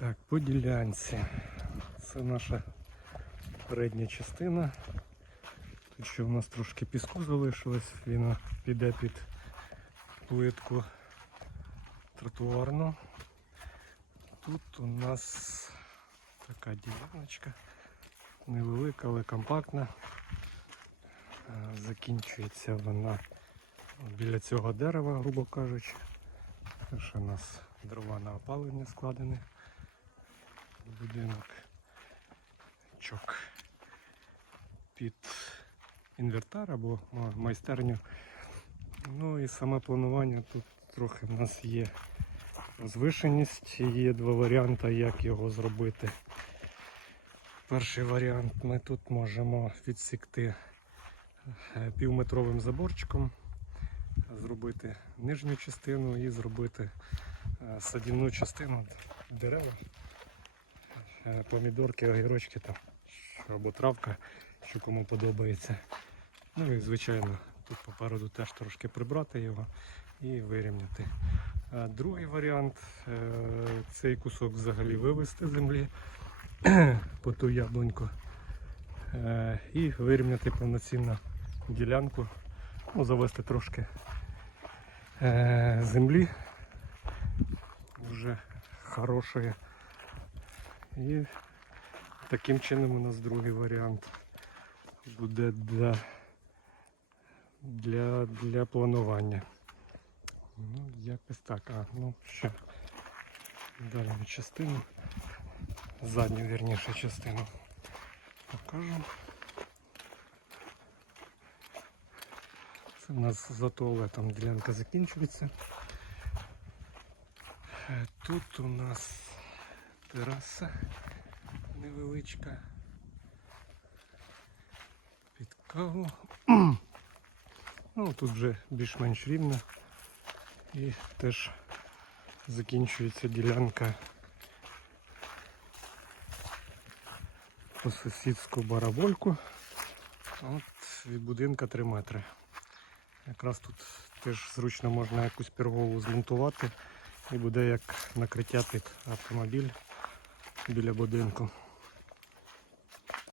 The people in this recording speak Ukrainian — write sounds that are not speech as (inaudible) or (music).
Так, по ділянці. Це наша передня частина. Тут ще у нас трошки піску залишилось, він піде під плитку тротуарну. Тут у нас така діляночка. Невелика, але компактна. Е, Закінчується вона біля цього дерева, грубо кажучи. Теж у нас дрова на опалення складені. Будинок чок під інвертар або майстерню. Ну і саме планування тут трохи в нас є звишеність. Є два варіанти, як його зробити. Перший варіант ми тут можемо відсікти е, півметровим заборчиком, зробити нижню частину і зробити е, садівну частину дерева, помідорки, огірочки там, або травка, що кому подобається. Ну і звичайно, тут попереду теж трошки прибрати його і вирівняти. Другий варіант е, цей кусок взагалі вивести з землі (clears throat) по ту яблуньку е, і вирівняти повноцінно ділянку, ну, завести трошки е, землі вже хорошої. І таким чином у нас другий варіант буде для, для, для планування. Ну, якось так. А, ну ще дальню частину, задню вірніше частину покажу. Це у нас за туалетом ділянка закінчується. Тут у нас тераса невеличка. Під каву. Ну, тут вже більш-менш рівно. І теж закінчується ділянка по сусідську барабольку. От від будинка 3 метри. Якраз тут теж зручно можна якусь пергову змонтувати і буде як накриття під автомобіль біля будинку.